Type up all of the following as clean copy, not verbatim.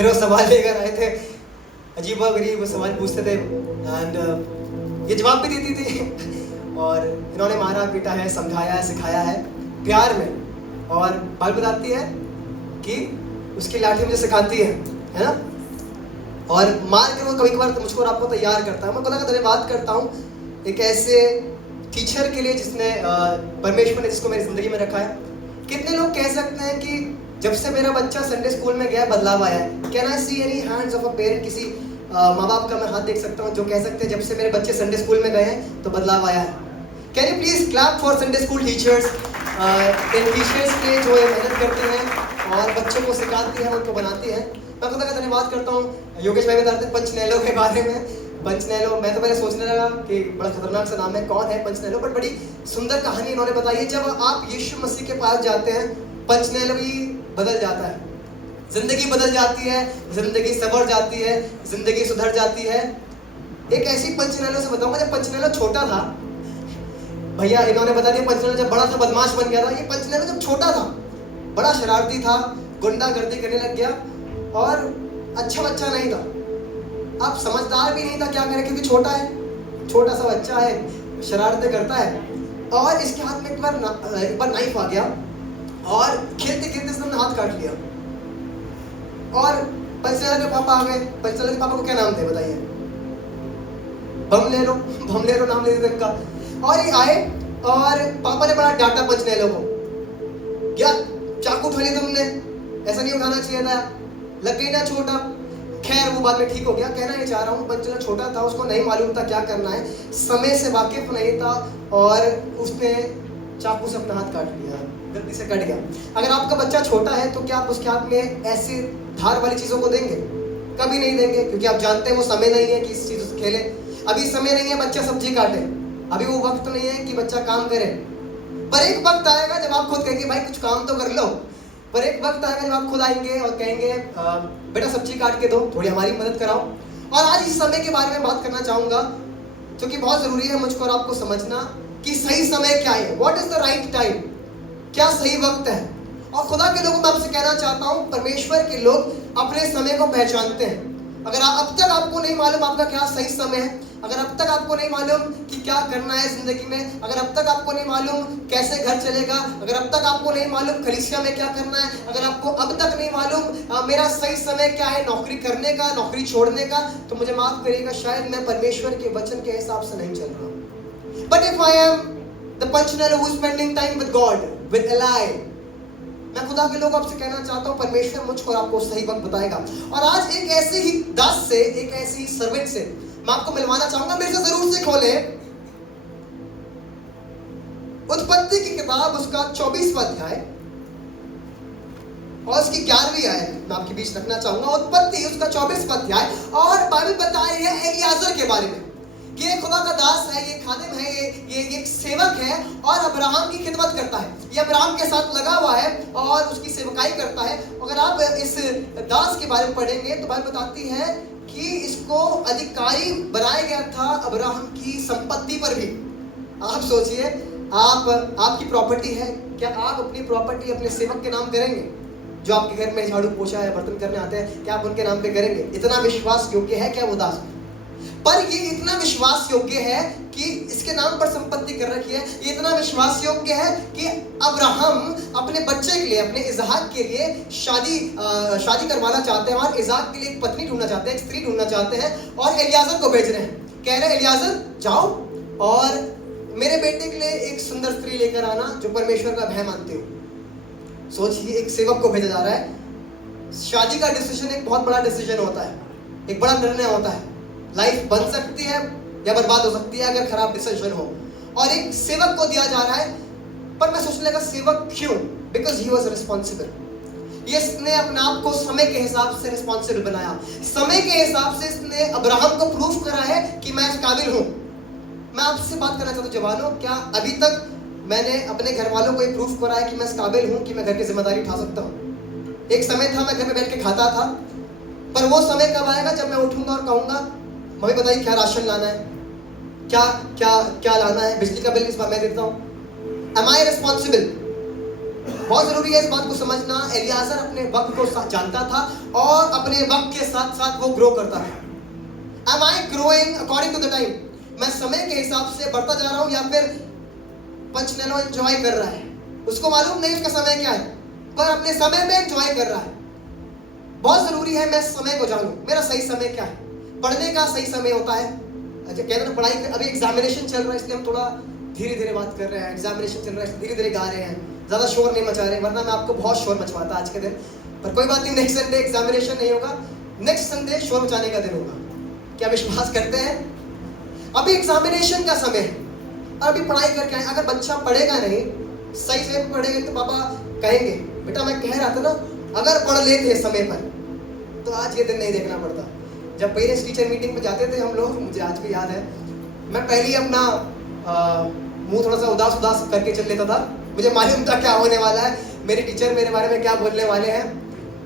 फिर वो सवाल लेकर आए थे, अजीब-व-गरीब सवाल पूछते थे एंड ये जवाब भी देती थी और इन्होंने मारा पीटा है, समझाया है, सिखाया है प्यार में। और बात बताती है कि उसकी लाठी मुझे सिखाती है ना, और मार के वो कभी कभार मुझको और आपको तैयार करता है। मैं खुदा का धन्यवाद करता हूँ एक ऐसे टीचर के लिए जिसने परमेश्वर ने जिसको मेरी ज़िंदगी में रखा है। कितने लोग कह सकते हैं कि जब से मेरा बच्चा संडे स्कूल में गया बदलाव आया है? Can I see any hands of a parent? किसी माँ बाप का मैं हाथ देख सकता हूँ जो कह सकते हैं जब से मेरे बच्चे संडे स्कूल में गए हैं तो बदलाव आया है? Can you please clap for Sunday school teachers, in teachers के जो मेहनत करते हैं और बच्चों को सिखाती हैं, उनको बनाती हैं। मैं खुदा का धन्यवाद करता हूँ। योगेश भाई बताते हैं पंचनैलो के बारे में। पंचनैलो, मैं तो पहले सोचने लगा कि बड़ा खतरनाक सा नाम है, कौन है पंचनैलो, बट बड़ी सुंदर कहानी इन्होंने बताई है। जब आप यीशु मसीह के पास जाते हैं पंचनैलो भी बदल जाता है, जिंदगी बदल जाती है, जिंदगी संवर जाती है, जिंदगी सुधर जाती है। एक ऐसी पंचनैलो से बताऊंगा, जब पंचनैलो छोटा था, भैया इन्होंने बता दिया पंचनैलो जब बड़ा था बदमाश बन गया था। ये पंचनैलो जब छोटा था बड़ा शरारती था, गुंडागर्दी करने लग गया और अच्छा बच्चा नहीं था। अब समझदार भी नहीं था क्या करे, क्योंकि छोटा है, छोटा सा बच्चा है, शरारतें करता है। और इसके हाथ में एक बार नाइफ आ गया और खेलते खेलते उसने हाथ काट लिया। और पंचनैलो के पापा आ गए। पंचनैलो के पापा को क्या नाम थे बताइए? भमलेरो नाम ले दिया उनका। और ये आए और पापा ने बड़ा डांटा पंचनैलो को, क्या चाकू उठा लिया तुमने, ऐसा नहीं उठाना चाहिए था, लग गई ना छोटा। खैर वो बाद में ठीक हो गया। कहना ये चाह रहा हूँ पंचनैलो छोटा था, उसको नहीं मालूम था क्या करना है, समय से वाकिफ नहीं था और उसने चाकू से अपना हाथ काट लिया, गलती से कट गया। अगर आपका बच्चा छोटा है तो क्या आप उसके हाथ में ऐसी धार वाली चीजों को देंगे? कभी नहीं देंगे, क्योंकि आप जानते हैं वो समय नहीं है कि इस चीज से खेले। अभी समय नहीं है बच्चा सब्जी काटे, अभी वो वक्त नहीं है कि बच्चा काम करे। पर एक वक्त आएगा जब आप खुद कहेंगे भाई कुछ काम तो कर लो। पर एक वक्त आएगा जब आप खुद आएंगे और कहेंगे बेटा सब्जी काट के दो, थोड़ी हमारी मदद कराओ। और आज इस समय के बारे में बात करना चाहूंगा क्योंकि बहुत जरूरी है मुझको और आपको समझना कि सही समय क्या है, what is the right time, क्या सही वक्त है। और खुदा के लोगों को आपसे कहना चाहता हूं, परमेश्वर के लोग अपने समय को पहचानते हैं। अगर अब तक आपको नहीं मालूम आपका क्या सही समय है, अगर अब तक आपको नहीं मालूम कि क्या करना है जिंदगी में, अगर अब तक आपको नहीं मालूम कैसे घर चलेगा, अगर अब तक आपको नहीं मालूम कलीसिया में क्या करना है, अगर आपको अब तक नहीं मालूम मेरा सही समय क्या है नौकरी करने का, नौकरी छोड़ने का, तो मुझे माफ करिएगा, शायद मैं परमेश्वर के वचन के हिसाब से नहीं चल रहा। But if I am the Punchinello who is spending time with God, with Eli, मैं खुदा के लोग आपसे कहना चाहता हूं परमेश्वर मुझको और आपको सही वक्त बताएगा। और आज एक ऐसे ही दास से, एक ऐसे ही सर्वेंट से मैं आपको मिलवाना चाहूंगा। मेरे से जरूर से खोले उत्पत्ति की किताब, उसका 24वां अध्याय और उसकी 11वीं आयत मैं आपके बीच रखना चाहूंगा। उत्पत्ति उसका 24वां अध्याय, और बाइबल बता रही है एलियाजर के बारे में कि ये खुदा का दास है, ये खादिम है, ये एक सेवक है और अब्राहम की खिदमत करता है। ये अब्राहम के साथ लगा हुआ है और उसकी सेवकाई करता है। अगर आप इस दास के बारे में पढ़ेंगे तो बाइबल बताती है कि इसको अधिकारी बनाया गया था अब्राहम की संपत्ति पर भी। आप सोचिए, आपकी प्रॉपर्टी है, क्या आप अपनी प्रॉपर्टी अपने सेवक के नाम करेंगे? जो आपके घर में झाड़ू पोछा है, बर्तन करने आते हैं, क्या आप उनके नाम पे करेंगे? इतना विश्वास योग्य है क्या वो दास? पर ये इतना विश्वास योग्य है कि इसके नाम पर संपत्ति कर रखी है। ये इतना विश्वास योग्य है कि अब्राहम अपने बच्चे के लिए, अपने इज़हाक के लिए शादी करवाना चाहते हैं और इज़हाक के लिए एक पत्नी ढूंढना चाहते हैं, एक स्त्री ढूंढना चाहते हैं। और एलियाजर को भेज रहे हैं, कह रहे हैं एलियाजर जाओ और मेरे बेटे के लिए एक सुंदर स्त्री लेकर आना जो परमेश्वर का भय मानते हो। सोचिए, एक सेवक को भेजा जा रहा है। शादी का डिसीजन एक बहुत बड़ा डिसीजन होता है, एक बड़ा निर्णय होता है। लाइफ बन सकती है या बर्बाद हो सकती है अगर खराब डिसीजन हो, और एक सेवक को दिया जा रहा है। पर मैं सोचने लगा सेवक क्यों? Because he was responsible. इसने अपने आप को समय के हिसाब से रिस्पॉन्सिबल बनाया। समय के हिसाब से इसने अब्राहम को प्रूफ करा है कि मैं इस काबिल हूं। मैं आपसे बात करना चाहता हूं जवानों, क्या अभी तक मैंने अपने घर वालों को ये प्रूफ करा है कि मैं इस काबिल हूं कि मैं घर की जिम्मेदारी उठा सकता हूं? एक समय था मैं घर में बैठ के खाता था, पर वो समय कब आएगा जब मैं उठूंगा और कहूंगा मम्मी बताइए क्या राशन लाना है, क्या क्या क्या लाना है, बिजली का बिल इस बार मैं देता हूं। Am I responsible? बहुत जरूरी है इस बात को समझना, एलियाजर अपने वक्त को जानता था और अपने वक्त के साथ साथ वो ग्रो करता था। Am I growing according to the time? मैं समय के हिसाब से बढ़ता जा रहा हूँ या फिर पंच नैनो एंजॉय कर रहा है? उसको मालूम नहीं उसका समय क्या है, पर अपने समय में एंजॉय कर रहा है। बहुत जरूरी है मैं समय को जानूं, मेरा सही समय क्या है। पढ़ने का सही समय होता है, अच्छा कहते हैं पढ़ाई, अभी एग्जामिनेशन चल रहा है इसलिए हम थोड़ा धीरे धीरे बात कर रहे हैं। एग्जामिनेशन चल रहा है धीरे धीरे गा रहे हैं, ज्यादा शोर नहीं मचा रहे, वरना मैं आपको बहुत शोर मचवाता आज के दिन। पर कोई बात नहीं, नेक्स्ट संडे एग्जामिनेशन नहीं होगा, नेक्स्ट संडे शोर मचाने का दिन होगा। क्या विश्वास करते हैं? अभी एग्जामिनेशन का समय है, अभी पढ़ाई करके आए। अगर बच्चा पढ़ेगा नहीं, सही से पढ़ेगा तो पापा कहेंगे बेटा मैं कह रहा था ना, अगर पढ़ लेते समय पर तो आज ये दिन नहीं देखना पड़ता। जब पेरेंट्स टीचर मीटिंग पे जाते थे हम लोग, मुझे आज भी याद है, मैं पहले ही अपना मुंह थोड़ा सा उदास उदास करके चल लेता था। मुझे मालूम था क्या होने वाला है, मेरे टीचर मेरे बारे में क्या बोलने वाले हैं।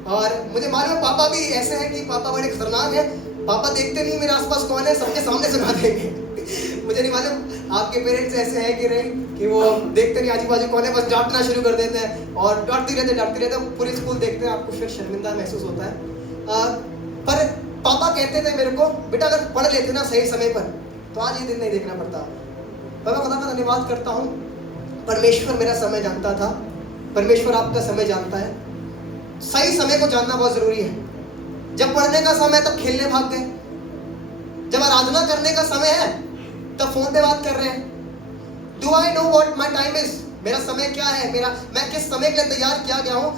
और मुझे मालूम है पापा भी ऐसे हैं कि पापा बड़े खतरनाक हैं, पापा देखते नहीं मेरे आसपास कौन है, सबके सामने सुना देंगे। मुझे नहीं मालूम आपके पेरेंट्स ऐसे हैं कि नहीं, कि वो देखते नहीं आजू बाजू कौन है, बस डांटना शुरू कर देते हैं और डांटते रहते पूरी स्कूल देखते हैं, आपको फिर शर्मिंदा महसूस होता है। पर पापा कहते थे मेरे को बेटा अगर पढ़ लेते ना सही समय पर तो आज ये दिन नहीं देखना पड़ता। मैं खुदा का धन्यवाद करता हूँ, परमेश्वर मेरा समय जानता था, परमेश्वर आपका समय जानता है। सही समय को जानना बहुत जरूरी है। जब पढ़ने का समय तब खेलने भाग गए, जब आराधना करने का समय है तब फोन पे बात कर रहे हैं। Do I know what my time is? मेरा समय क्या है, मैं किस समय के लिए तैयार किया गया हूँ,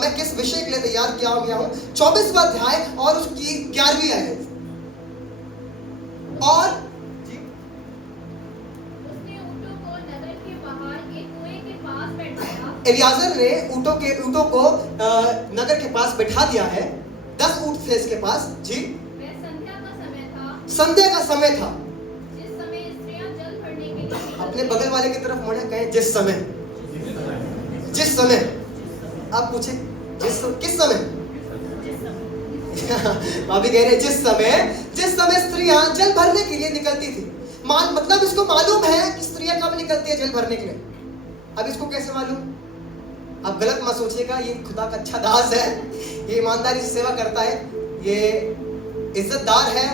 मैं किस विषय के लिए तैयार किया गया हूँ। 24वां अध्याय और उसकी 11वीं आयत। और उसने ऊँटों को नगर के बाहर एक कुएं के पास बैठाया। एलियाजर ने ऊँटों को नगर के पास बैठा दिया है। 10 ऊँट थे इसके पास जी। वह संध्या का समय था, संध्या का समय था। जिस समय स्त्रियां जल भरने के लिए अपने बगल वाले की तरफ मुड़े, कहें जिस समय। आप पूछे किस समय? भाभी कह रहे जिस समय स्त्रियां जल भरने के लिए निकलती थी। मतलब इसको मालूम है कि स्त्रियां कब निकलती है जल भरने के लिए। अब इसको कैसे मालूम? आप गलत मत सोचिएगा, ये खुदा का अच्छा दास है, ये ईमानदारी से सेवा करता है, ये इज्जतदार है,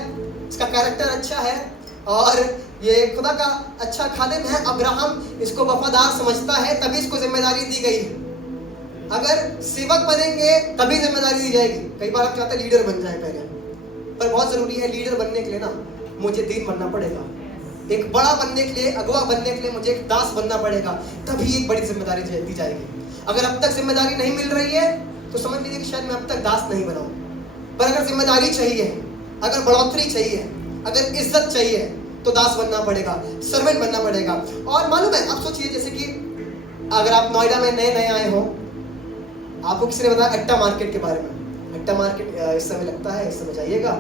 इसका कैरेक्टर अच्छा है और ये खुदा का अच्छा खादिम है। अब्राहम इसको वफादार समझता है, तभी इसको जिम्मेदारी दी गई है। अगर सेवक बनेंगे तभी जिम्मेदारी दी जाएगी। कई बार आप चाहते हैं लीडर बन जाए पहले, पर बहुत जरूरी है लीडर बनने के लिए ना मुझे दीन बनना पड़ेगा। एक बड़ा बनने के लिए, अगुवा बनने के लिए मुझे एक दास बनना पड़ेगा, तभी एक बड़ी जिम्मेदारी दी जाएगी। अगर अब तक जिम्मेदारी नहीं मिल रही है तो समझ लीजिए कि शायद मैं अब तक दास नहीं बना हूं। पर अगर जिम्मेदारी चाहिए, अगर बढ़ोतरी चाहिए, अगर इज्जत चाहिए तो दास बनना पड़ेगा, सर्वेंट बनना पड़ेगा। और मालूम है, आप सोचिए जैसे कि अगर आप नोएडा में नए आए हो, आपको किसी ने बताया अट्टा मार्केट के बारे में। अट्टा मार्केट इस समय लगता है, इस समय जाइएगा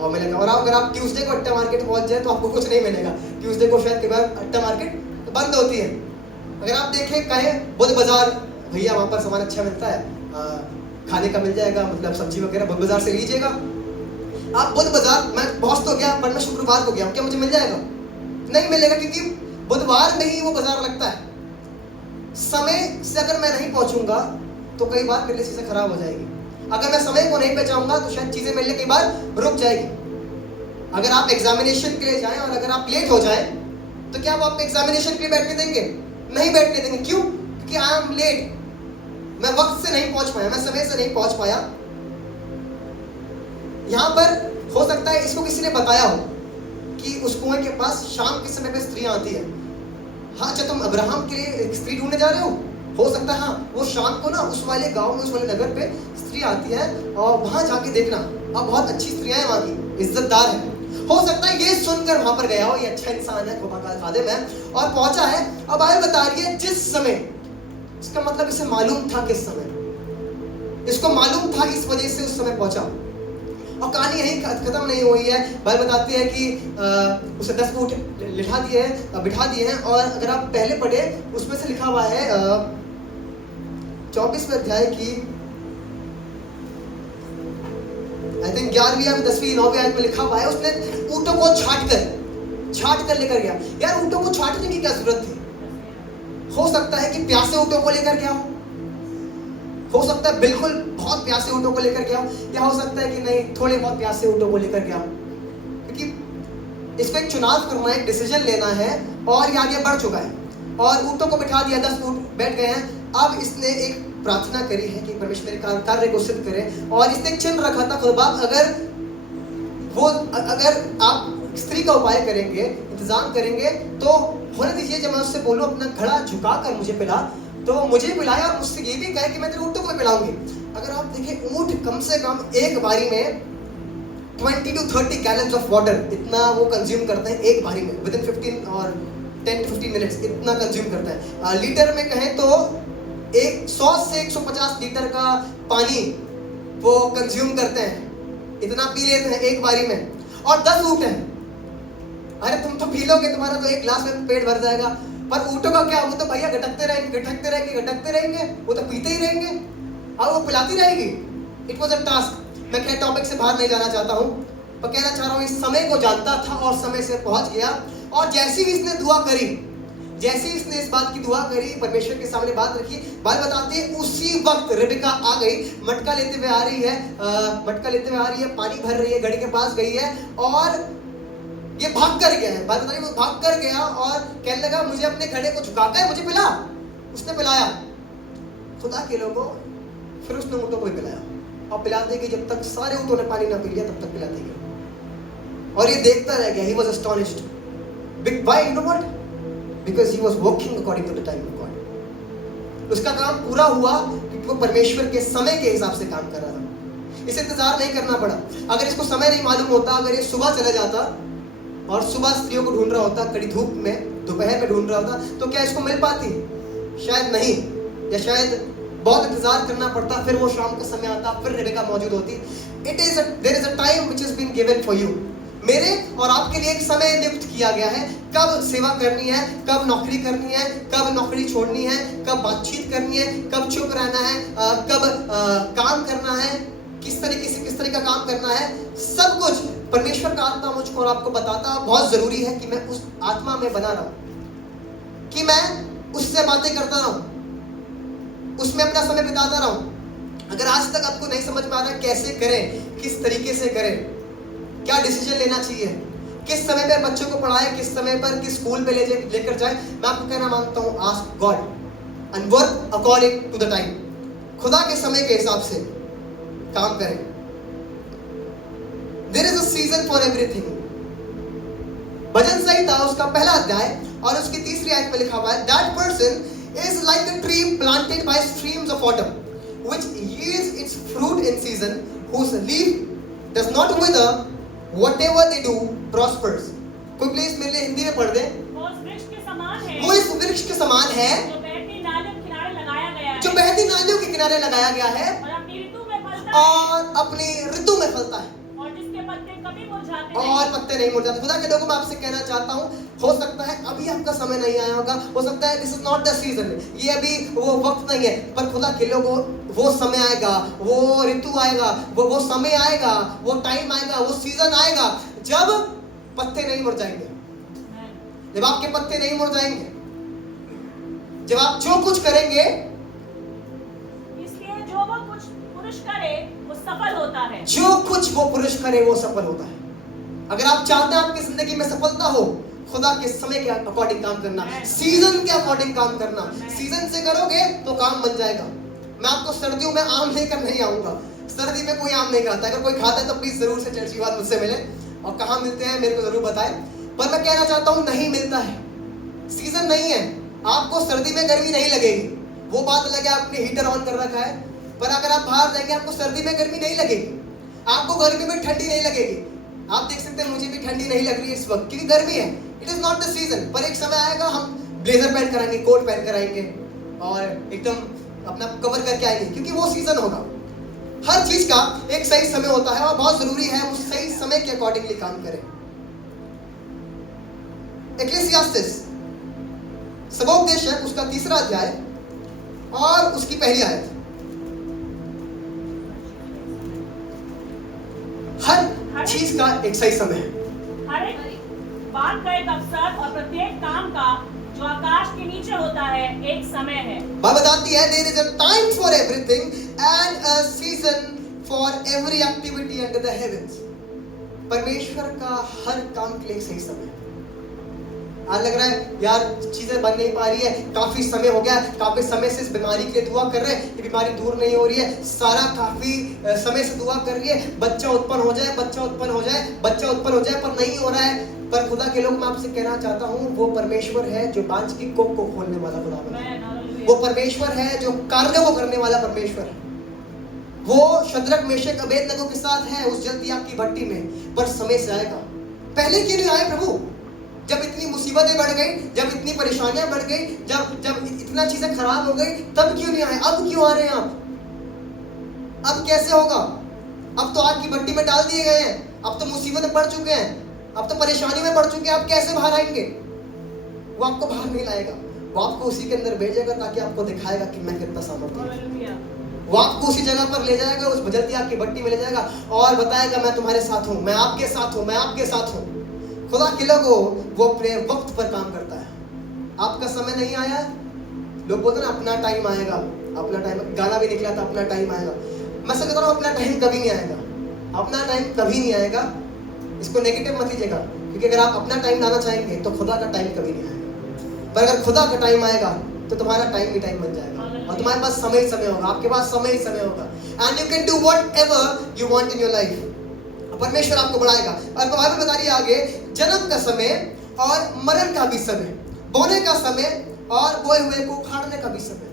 और मिलेगा। और अगर आप ट्यूसडे को अट्टा मार्केट पहुंच जाए तो आपको कुछ नहीं मिलेगा। ट्यूसडे को शायद कई बार अट्टा मार्केट बंद होती है। अगर आप देखें कहें बुध बाजार, भैया वहाँ पर सामान अच्छा मिलता है, खाने का मिल जाएगा, मतलब सब्जी वगैरह बुध बाजार से लीजिएगा। आप बुध बाजार, मैं पहुंच तो गया पर मैं शुक्रवार को गया, क्या मुझे मिल जाएगा? नहीं मिलेगा, क्योंकि बुधवार में ही वो बाजार लगता है। समय से अगर मैं नहीं पहुंचूंगा तो कई बार मेरे लिए चीजें खराब हो जाएगी। अगर मैं समय को नहीं पहुंचाऊंगा तो शायद चीजें मेरे लिए कई बार रुक जाएगी। अगर आप एग्जामिनेशन के लिए जाएं और अगर आप लेट हो जाएं तो क्या वो आप एग्जामिनेशन के लिए बैठने देंगे? नहीं बैठने देंगे। क्यों? क्योंकि आई एम लेट, मैं वक्त से नहीं पहुंच पाया, मैं समय से नहीं पहुंच पाया। यहां पर हो सकता है इसको किसी ने बताया हो कि उस कुएं के पास शाम के समय पे स्त्रियां आती है। हाँ, अच्छा तुम अब्राहम के लिए एक स्त्री ढूंढने जा रहे हो सकता है हाँ वो शाम को ना उस वाले गांव में, उस वाले नगर पे स्त्री आती है और वहां जाके देखना, अब बहुत अच्छी स्त्रियां हैं वहां की, इज्जतदार है। हो सकता है ये सुनकर वहां पर गया हो, ये अच्छा इंसान है, खुदा का खादिम है और पहुंचा है। अब बाइबल बता रही है जिस समय, इसका मतलब इसे मालूम था किस समय, इसको मालूम था, इस वजह से उस समय पहुंचा। और कहानी यही खत्म नहीं हुई है। बाइबल बताती है कि उसे 10 ऊंट बिठा दिए हैं और अगर आप पहले पढ़े उसमें से लिखा हुआ है 24वें अध्याय की आई थिंक 11वीं या 10वीं 9वीं आयत में लिखा हुआ है, उसने ऊंटों को छाट कर लेकर गया। यार ऊंटों को छाटने की क्या जरूरत थी? हो सकता है कि प्यासे ऊंटों को लेकर गया हो, हो सकता है बिल्कुल बहुत प्यासे ऊँटों को लेकर के आओ, या हो सकता है कि नहीं थोड़े बहुत प्यासे ऊँटों को लेकर के आओ, क्योंकि इसको एक चुनाव करना है, एक डिसीजन लेना है, और ये आगे बढ़ चुका है और ऊँटों को बिठा दिया, 10 ऊँट बैठ गए हैं। अब इसने एक प्रार्थना करी है कि परमेश्वर मेरे कार्य को सिद्ध करे, और इसने एक चिन्ह रखा था खुदा, अगर आप स्त्री का उपाय करेंगे, इंतजाम करेंगे, तो होने दीजिए जब मैं उससे बोलूं अपना घड़ा झुकाकर मुझे पिला, तो मुझे पिलाया और मुझसे ये भी कहे कि मैं तेरे ऊँटों को पिलाऊंगी। अगर आप देखें ऊँट कम से कम एक बारी में 20 to 30 गैलन्स ऑफ वाटर इतना वो कंज्यूम करते हैं एक बारी में, विद इन 15 और 10 to 15 मिनट्स इतना कंज्यूम करता है। लीटर में कहें तो 100 से 150 लीटर का पानी वो कंज्यूम करते हैं, इतना पी लेते हैं एक बारी में, और 10 ऊँट हैं। अरे तुम तो पी लोगे, तुम्हारा तो एक गिलास में पेट भर जाएगा, पर ऊँटों का क्या, वो तो भैया घटकते रहेंगे, वो तो पीते ही रहेंगे और वो पिलाती रहेगी। It was a task. मैं क्या टॉपिक से बाहर नहीं जाना चाहता हूँ, पर कहना चाह रहा हूँ इस समय को जानता था और समय से पहुंच गया। और जैसी ही इसने दुआ करी, जैसे ही इसने इस बात की दुआ करी, परमेश्वर के सामने बात रखी, बात बताते हैं उसी वक्त रिबेका आ गई, मटका लेते हुए आ रही है, पानी भर रही है, घड़ी के पास गई है, और ये भाग कर गया है। बात बताइए, वो भाग कर गया और कहने लगा मुझे अपने घड़े को झुकाकर मुझे पिला। उसने पिलाया खुदा के लोगों, फिर उसने ऊँटों को भी पिलाया, और पिलाते गए जब तक सारे ऊँटों ने पानी ना पी लिया, तब तक पिलाते गए। और ये देखता रह गया, he was astonished. Why? You know what? Because he was working according to the time of God. उसका काम पूरा हुआ क्योंकि वो परमेश्वर के समय के हिसाब से काम कर रहा था। इसे इंतजार नहीं करना पड़ा। अगर इसको समय नहीं मालूम होता, अगर ये सुबह चला जाता और सुबह स्त्रियों को ढूंढ रहा होता, कड़ी धूप में दोपहर में ढूंढ रहा होता, तो क्या इसको मिल पाती? शायद नहीं, या शायद बहुत इंतजार करना पड़ता, फिर वो शाम का समय आता, फिर रेबेका मौजूद होती। There is a time which has been given for you. मेरे और आपके लिए एक समय नियुक्त किया गया है, कब सेवा करनी है, कब नौकरी करनी है, कब नौकरी छोड़नी है, कब बातचीत करनी है, कब चुप रहना है, कब काम करना है, किस तरीके से किस तरह का काम करना है, सब कुछ परमेश्वर का आत्मा मुझको और आपको बताता। बहुत जरूरी है कि मैं उस आत्मा में बना रहूं, कि मैं उससे बातें करता रहूं, उसमें अपना समय बिताता रहूं। अगर आज तक आपको नहीं समझ में आ रहा कैसे करें, किस तरीके से करें, क्या डिसीजन लेना चाहिए, किस समय पर बच्चों को पढ़ाए, किस समय पर किस स्कूल पे लेकर जाए, मैं आपको कहना मांगता हूं, ask God and work according to the time. खुदा के समय के हिसाब से काम करें। There is a season for everything. भजन संहिता उसका पहला अध्याय और उसकी 3री आयत में लिखा हुआ है, that person is like a tree planted by streams of water which yields it's fruit in season, whose leaf does not wither, whatever they do prospers. कोई प्लीज मेरे लिए हिंदी में पढ़ दे। वो उस वृक्ष के समान है, वो इस वृक्ष के समान है जो बहती नालियों के किनारे लगाया गया है, जो बहती नालियों के किनारे लगाया गया है, और अपनी ऋतु में फलता है, और अपनी ऋतु में फलता है, और जिसके पत्ते कभी मुरझाते और पत्ते नहीं मुरझाते। खुदा के लोगों, मैं आपसे कहना चाहता हूँ, हो सकता है अभी आपका समय नहीं आया होगा, हो सकता है this is not the season, ये अभी वो वक्त नहीं है, पर खुदा के लोगों, वो समय आएगा, वो ऋतु आएगा, वो समय आएगा, वो टाइम आएगा, वो सीजन आएगा जब पत्ते नहीं मुरझाएंगे, जब आपके पत्ते नहीं मुरझाएंगे, जब आप जो कुछ करेंगे। इसलिए जो वो कुछ पुरुष करे वो सफल होता है, जो कुछ वो पुरुष करे वो सफल होता है। अगर आप चाहते हैं आपकी जिंदगी में सफलता हो, खुदा के समय के अकॉर्डिंग काम करना, सीजन के अकॉर्डिंग काम करना। सीजन से करोगे तो काम बन जाएगा। मैं आपको सर्दियों में आम लेकर नहीं आऊंगा, सर्दी में कोई आम नहीं खाता। अगर कोई खाता है तो प्लीज जरूर से चर्च की बात मुझसे मिले, और कहाँ मिलते हैं मेरे को जरूर बताएं। पर मैं कहना चाहता हूँ, नहीं मिलता है, सीजन नहीं है। आपको सर्दी में गर्मी नहीं लगेगी, वो बात अलग है, आपने हीटर ऑन कर रखा है, पर अगर आप बाहर जाएंगे आपको सर्दी में गर्मी नहीं लगेगी, आपको गर्मी में ठंडी नहीं लगेगी। आप देख सकते हैं मुझे भी ठंडी नहीं लग रही है इस वक्त, क्योंकि गर्मी है। It is not the season. पर एक समय आएगा हम ब्लेजर पहन कर आएंगे, कोट पहन कर आएंगे, और एकदम अपना कवर करके आएंगे, क्योंकि वो सीजन होगा। हर चीज का एक सही समय होता है, और बहुत जरूरी है उस सही समय के अकॉर्डिंगली काम करें। एक्लेसियास्टिस सबोपदेश है उसका 3रा अध्याय और उसकी पहली आयत। हर चीज का एक सही समय है, हर एक बात का एक अवसर और प्रत्येक काम का जो आकाश के नीचे होता है एक समय है। बाइबल बताती है there is a time for everything and a season for every activity under the heavens. परमेश्वर का हर काम के लिए एक सही समय है। आज लग रहा है यार चीजें बन नहीं पा रही है, काफी समय हो गया, काफी समय से इस बीमारी के लिए दुआ कर रहे हैं, ये बीमारी दूर नहीं हो रही है, सारा काफी समय से दुआ कर रही है, बच्चा उत्पन्न हो जाए, बच्चा उत्पन्न हो जाए, बच्चा उत्पन्न हो जाए, पर नहीं हो रहा है। पर खुदा के लोग मैं आपसे कहना चाहता हूँ, वो परमेश्वर है जो बांझ की कोख को खोलने वाला खुदा है। वो परमेश्वर है जो कार्य को करने वाला परमेश्वर है। वो शद्रक मेशक अबेदनगो के साथ है उस जलती आग की भट्टी में, पर समय से आएगा। पहले क्यों नहीं आए प्रभु? जब इतनी मुसीबतें बढ़ गई, जब इतनी परेशानियां बढ़ गई, जब इतना चीजें खराब हो गई, तब क्यों नहीं आए? अब क्यों आ रहे हैं आप? अब कैसे होगा? अब तो आग की भट्टी में डाल दिए गए हैं, अब तो मुसीबतें बढ़ चुके हैं, अब तो परेशानी में पड़ चुके हैं, आप कैसे बाहर आएंगे? वो आपको बाहर नहीं लाएगा, वो आपको उसी के अंदर भेजेगा ताकि आपको दिखाएगा कि मैं कितना सामर्थ्य। वो आपको उसी जगह पर ले जाएगा, उस जलती आग की भट्टी में ले जाएगा और बताएगा मैं तुम्हारे साथ हूँ, मैं आपके साथ हूँ, मैं आपके साथ हूँ। खुदा के लोगों वो अपने वक्त पर काम करता है। आपका समय नहीं आया, लोग बोलते हैं ना अपना टाइम आएगा, अपना टाइम, गाना भी निकला था अपना टाइम आएगा। मैं सच कहता हूँ अपना टाइम कभी नहीं आएगा, अपना टाइम कभी नहीं आएगा। इसको नेगेटिव मत लीजिएगा, क्योंकि अगर आप अपना टाइम लाना चाहेंगे तो खुदा का टाइम कभी नहीं आएगा। पर अगर खुदा का टाइम आएगा तो तुम्हारा टाइम भी टाइम बन जाएगा और तुम्हारे पास समय ही समय होगा, आपके पास समय ही समय होगा। And you can do whatever you want in your life. परमेश्वर आपको बढ़ाएगा। और बाइबल बता रही है आगे, जन्म का समय और मरण का भी समय, बोने का समय और बोए हुए को उखाड़ने का भी समय।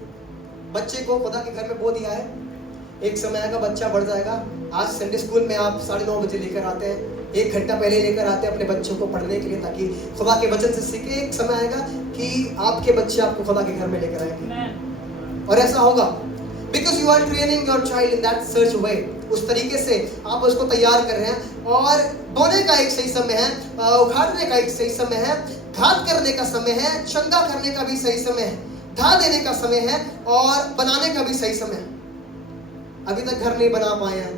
बच्चे को खुदा के घर में बो दिया है, एक समय आएगा बच्चा बढ़ जाएगा। आज संडे स्कूल में आप 9:30 बजे लेकर आते हैं, 1 घंटा पहले लेकर आते हैं अपने बच्चों को पढ़ने के लिए, ताकि खुदा के वचन से सीखे। एक समय आएगा कि आपके बच्चे आपको खुदा के घर में लेकर आएंगे और ऐसा होगा, because you are training your child in that search way. उस तरीके से आप उसको तैयार कर रहे हैं। और बोने का एक सही समय है, उखाड़ने का एक सही समय है, घात करने का समय है, शंका करने का भी सही समय है, ढा देने का समय है और बनाने का भी सही समय है। अभी तक घर नहीं बना पाए हैं,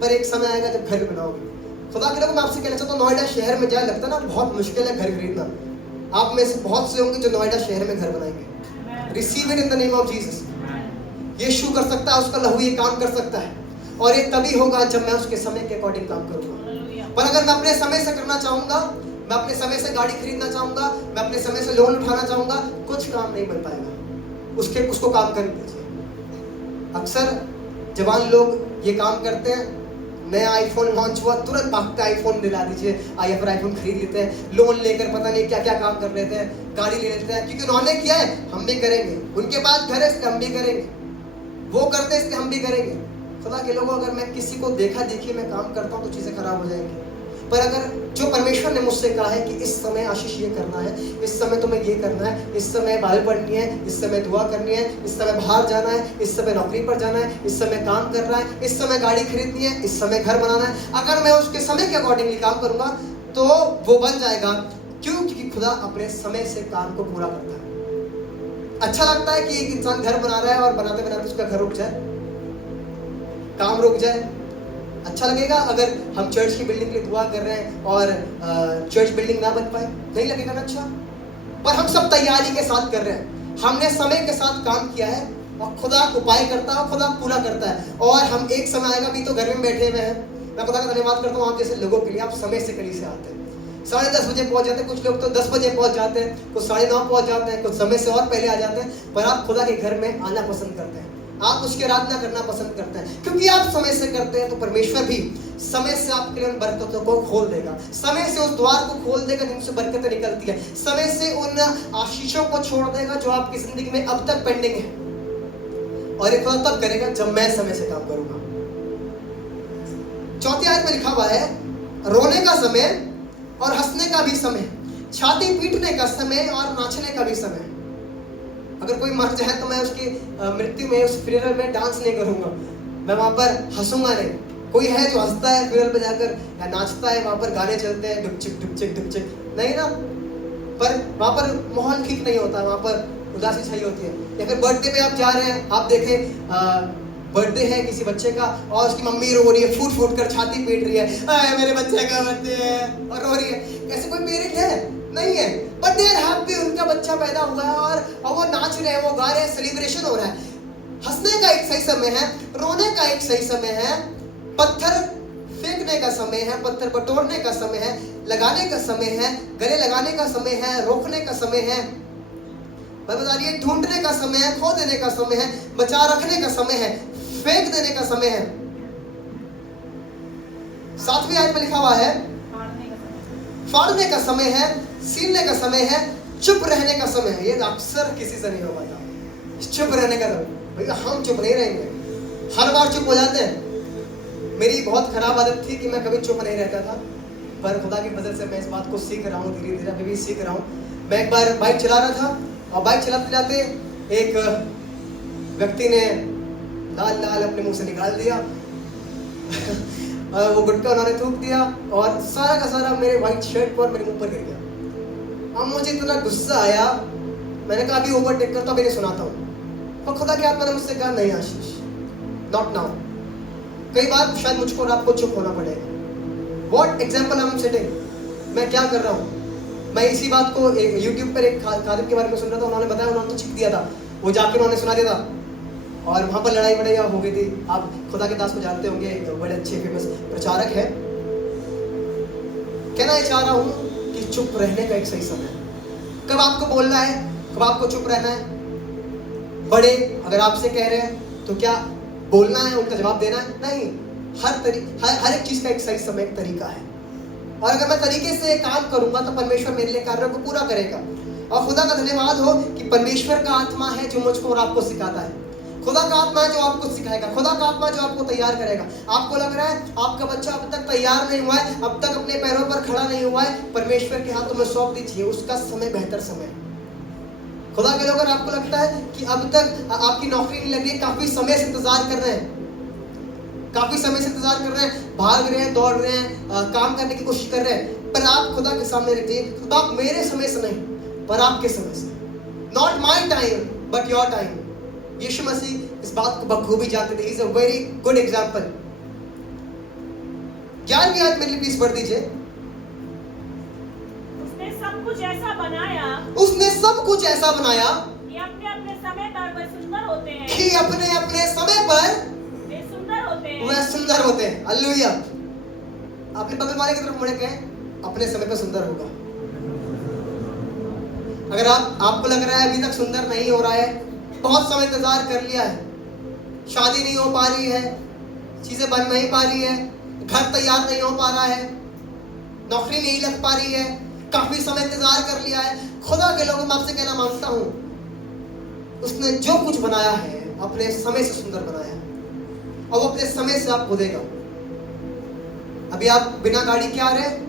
पर एक समय आएगा जब घर बनाओगे। खुदा के लोग मैं आपसे कहना चाहता हूँ, नोएडा शहर में जाए, लगता है ना बहुत मुश्किल है घर खरीदना। आप में से बहुत से होंगे जो नोएडा शहर में घर बनाएंगे। Receive it in the name of Jesus. Yeshu कर सकता है, उसका लहू ये काम कर सकता है, और ये तभी होगा जब मैं उसके समय के अकॉर्डिंग काम करूंगा। पर अगर मैं अपने समय से करना चाहूंगा, मैं अपने समय से गाड़ी खरीदना चाहूंगा, मैं अपने समय से लोन उठाना चाहूंगा, कुछ काम नहीं बन पाएगा। उसको काम करने दीजिए। अक्सर जवान लोग ये काम करते हैं, नया आईफोन लॉन्च हुआ तुरंत भागते आईफोन दिला दीजिए, आइए फिर आईफोन खरीद लेते हैं, लोन लेकर पता नहीं क्या क्या काम कर लेते हैं, गाड़ी ले लेते हैं, क्योंकि उन्होंने किया है हम भी करेंगे, उनके पास घर है इसलिए हम भी करेंगे, वो करते हैं इसलिए हम भी करेंगे। खुदा के लोगों, अगर मैं किसी को देखा देखिए मैं काम करता हूँ तो चीजें खराब हो जाएंगी। पर अगर जो परमेश्वर ने मुझसे कहा है कि इस समय आशीष ये करना है, इस समय तुम्हें ये करना है, इस समय बाइबल पढ़नी है, इस समय दुआ करनी है, इस समय बाहर जाना है, इस समय नौकरी पर जाना है, इस समय काम करना है, इस समय गाड़ी खरीदनी है, इस समय घर बनाना है, अगर मैं उसके समय के अकॉर्डिंगली काम करूंगा तो वो बन जाएगा। क्यों? क्योंकि खुदा अपने समय से काम को पूरा करता है। अच्छा लगता है कि एक इंसान घर बना रहा है और बनाते बनाते उसका घर रुक जाए, काम रुक जाए। अच्छा लगेगा अगर हम चर्च की बिल्डिंग के लिए दुआ कर रहे हैं और चर्च बिल्डिंग ना बन पाए? नहीं लगेगा ना अच्छा। पर हम सब तैयारी के साथ कर रहे हैं, हमने समय के साथ काम किया है और खुदा उपाय करता है और खुदा पूरा करता है। और हम एक समय आएगा, भी तो घर में बैठे हुए हैं, मैं खुदा का धन्यवाद करता हूँ आप जैसे लोगों के लिए। आप समय से कली से आते हैं, 10:30 बजे पहुंच जाते हैं, कुछ लोग तो 10 बजे पहुंच जाते हैं, कुछ 9:30 पहुंच जाते हैं, कुछ समय से और पहले आ जाते हैं। पर आप खुदा के घर में आना पसंद करते हैं, आप उसकी आराधना करना पसंद करते हैं, क्योंकि आप समय से करते हैं। तो परमेश्वर भी समय से आपके लिए उन बरकतों को खोल देगा, समय से उस द्वार को खोल देगा जिनसे बरकतें निकलती है, समय से उन आशीषों को छोड़ देगा जो आपकी जिंदगी में अब तक पेंडिंग है। और ये खुदा तब करेगा जब मैं समय से काम करूंगा। 4th आयत में लिखा हुआ है, रोने का समय और हंसने का भी समय, छाती पीटने का समय और नाचने का भी समय। अगर कोई मर जाए तो मैं उसकी मृत्यु में, उस फ्यूनरल में डांस नहीं करूंगा, मैं वहां पर हंसूंगा नहीं। कोई है जो हंसता है फ्यूनरल पे जाकर या नाचता है, वहां पर गाने चलते हैं डुपचिक डुपचिक डुपचिक, नहीं ना। पर वहां पर माहौल ठीक नहीं होता, वहां पर उदासी छाई होती है। या फिर बर्थडे पे आप जा रहे हैं, आप देखें बर्थडे है किसी बच्चे का और उसकी मम्मी रो रही है, फूट फूट कर छाती पीट रही है, मेरे बच्चे का बर्थडे है, और रो रही है। ऐसे कोई पेरेंट है? नहीं है, बट दे आर हैप्पी, उनका बच्चा पैदा हुआ है और वो नाच रहे हैं, वो गा रहे हैं, सेलिब्रेशन हो रहा है। हंसने का एक सही समय है, रोने का एक सही समय है, पत्थर फेंकने का समय है, पत्थर बटोरने का समय है, लगाने का समय है, गले लगाने का समय है, रोकने का समय है, मैं बता रही है, ढूंढने का समय है, खो देने का समय है, बचा रखने का समय है, फेंक देने का समय है। 7वीं आयत में लिखा हुआ है फाड़ने का समय है, सीलने का समय है, चुप रहने का समय है। ये अक्सर किसी से नहीं हो पाता, चुप रहने का समय। भैया हम चुप नहीं रहेंगे, हर बार चुप हो जाते हैं। मेरी बहुत खराब आदत थी कि मैं कभी चुप नहीं रहता था, पर खुदा की फजल से मैं इस बात को सीख रहा हूँ, धीरे धीरे अभी भी सीख रहा हूँ। मैं एक बार बाइक चला रहा था और बाइक चलाते चलाते एक व्यक्ति ने लाल लाल अपने मुंह से निकाल दिया वो गुटखा उन्होंने थूक दिया और सारा का सारा मेरे व्हाइट शर्ट पर, मेरे मुंह पर गिर गया। अब मुझे इतना गुस्सा आया, मैंने कहा अभी ओवरटेक करता हूँ, सुनाता हूँ। और खुदा के आत्मा ने मुझसे कहा नहीं आशीष, नॉट नाउ। कई बार शायद मुझको और आपको चुप होना पड़ेगा। What example I am setting, मैं क्या कर रहा हूँ। मैं इसी बात को यूट्यूब पर एक खादिम के बारे में सुन रहा था, उन्होंने बताया, उन्होंने तो छिप दिया था, वो जाके उन्होंने सुना दिया था और वहां पर लड़ाई वड़ाई हो गई थी। आप खुदा के दास को जानते होंगे, बड़े अच्छे फेमस प्रचारक है। कहना चाह रहा हूं कि चुप रहने का एक सही समय है। कब आपको बोलना है, कब आपको चुप रहना है। बड़े अगर आपसे कह रहे हैं तो क्या बोलना है, उनका जवाब देना है? नहीं, हर एक चीज का एक सही समय, एक तरीका है। और अगर मैं तरीके से काम करूंगा तो परमेश्वर मेरे लिए कार्यों को पूरा करेगा। और खुदा का धन्यवाद हो कि परमेश्वर का आत्मा है जो मुझको और आपको सिखाता है। खुदा का आत्मा है जो आपको सिखाएगा, खुदा का आत्मा जो आपको तैयार करेगा। आपको लग रहा है आपका बच्चा अब तक तैयार नहीं हुआ है, अब तक अपने पैरों पर खड़ा नहीं हुआ है, परमेश्वर के हाथों में सौंप दीजिए, उसका समय बेहतर समय है। खुदा के लोग, अगर आपको लगता है कि अब तक आपकी नौकरी नहीं लगी, काफी समय से इंतजार कर रहे हैं, काफी समय से इंतजार कर रहे हैं, भाग रहे हैं, दौड़ रहे हैं, काम करने की कोशिश कर रहे हैं, पर आप खुदा के सामने रखिए, खुदा मेरे समय से नहीं पर आपके समय से, not my time but your time. Yeshu Masih इस बात को बखूबी जानते थे। Is a very good example. 11वीं आयत में प्लीज पढ़ दीजिए। उसने सब कुछ ऐसा बनाया, उसने सब कुछ ऐसा बनाया कि अपने अपने समय पर वे सुंदर होते हैं, कि अपने अपने समय पर वे सुंदर होते हैं, वह सुंदर होते हैं। हालेलुया। आपने बगल वाले की तरफ मुड़े के अपने समय पर सुंदर होगा। अगर आपको लग रहा है अभी तक सुंदर नहीं हो रहा है, बहुत समय इंतजार कर लिया है, शादी नहीं हो पा रही है, चीजें बन नहीं पा रही है, घर तैयार नहीं हो पा रहा है, नौकरी नहीं लग पा रही है, काफी समय इंतजार कर लिया है, खुदा के लोगों में आपसे कहना मांगता हूं, उसने जो कुछ बनाया है अपने समय से सुंदर बनाया है और वो अपने समय से आपको देगा। अभी आप बिना गाड़ी के आ रहे हैं,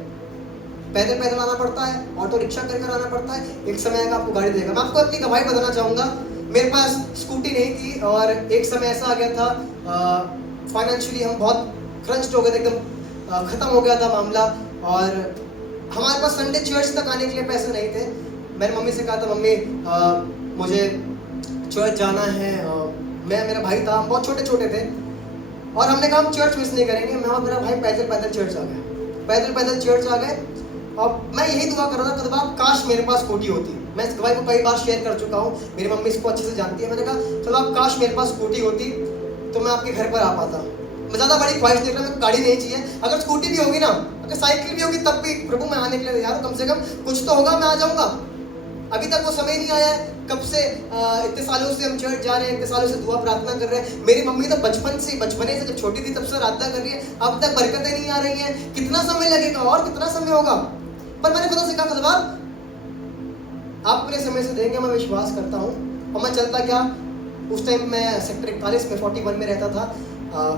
पैदल पैदल आना पड़ता है, ऑटो रिक्शा कर आना पड़ता है, एक समय आएगा आपको गाड़ी देगा। मैं आपको अपनी गवाही बताना चाहूंगा, मेरे पास स्कूटी नहीं थी और एक समय ऐसा आ गया था, फाइनेंशियली हम बहुत क्रंच्ड हो गए थे, एकदम खत्म हो गया था मामला, और हमारे पास संडे चर्च तक आने के लिए पैसे नहीं थे। मैंने मम्मी से कहा था, मम्मी मुझे चर्च जाना है। मैं, मेरा भाई था, हम बहुत छोटे छोटे थे और हमने कहा हम चर्च मिस नहीं करेंगे। मैं और मेरा भाई पैदल पैदल चर्च आ गए, पैदल पैदल चर्च आ गए। और मैं यही दुआ कर रहा था, खुदा काश मेरे पास स्कूटी होती। मैं इस गवाही को कई बार शेयर कर चुका हूँ, मेरी मम्मी इसको अच्छे से जानती है। मैंने कहा खुदा काश मेरे पास स्कूटी होती तो मैं आपके घर पर आ पाता। मैं ज़्यादा बड़ी ख्वाहिश देख रहा हूँ, गाड़ी नहीं चाहिए, अगर स्कूटी भी होगी ना, अगर साइकिल भी होगी तब भी प्रभु मैं आने के लिए तैयार हूँ, कम से कम कुछ तो होगा, मैं आ जाऊँगा। अभी तक वो समय नहीं आया है, कब से इतने सालों से हम चर्च जा रहे हैं, इतने सालों से दुआ प्रार्थना कर रहे हैं। मेरी मम्मी तो बचपने से जब छोटी थी तब से प्रार्थना कर रही है, अब तक बरकतें नहीं आ रही हैं। कितना समय लगेगा और कितना समय होगा? पर मैंने खुदा से कहा, खुदा आप अपने समय से देंगे, मैं विश्वास करता हूँ। और मैं चलता क्या, उस टाइम मैं सेक्टर 41 में 41 में रहता था,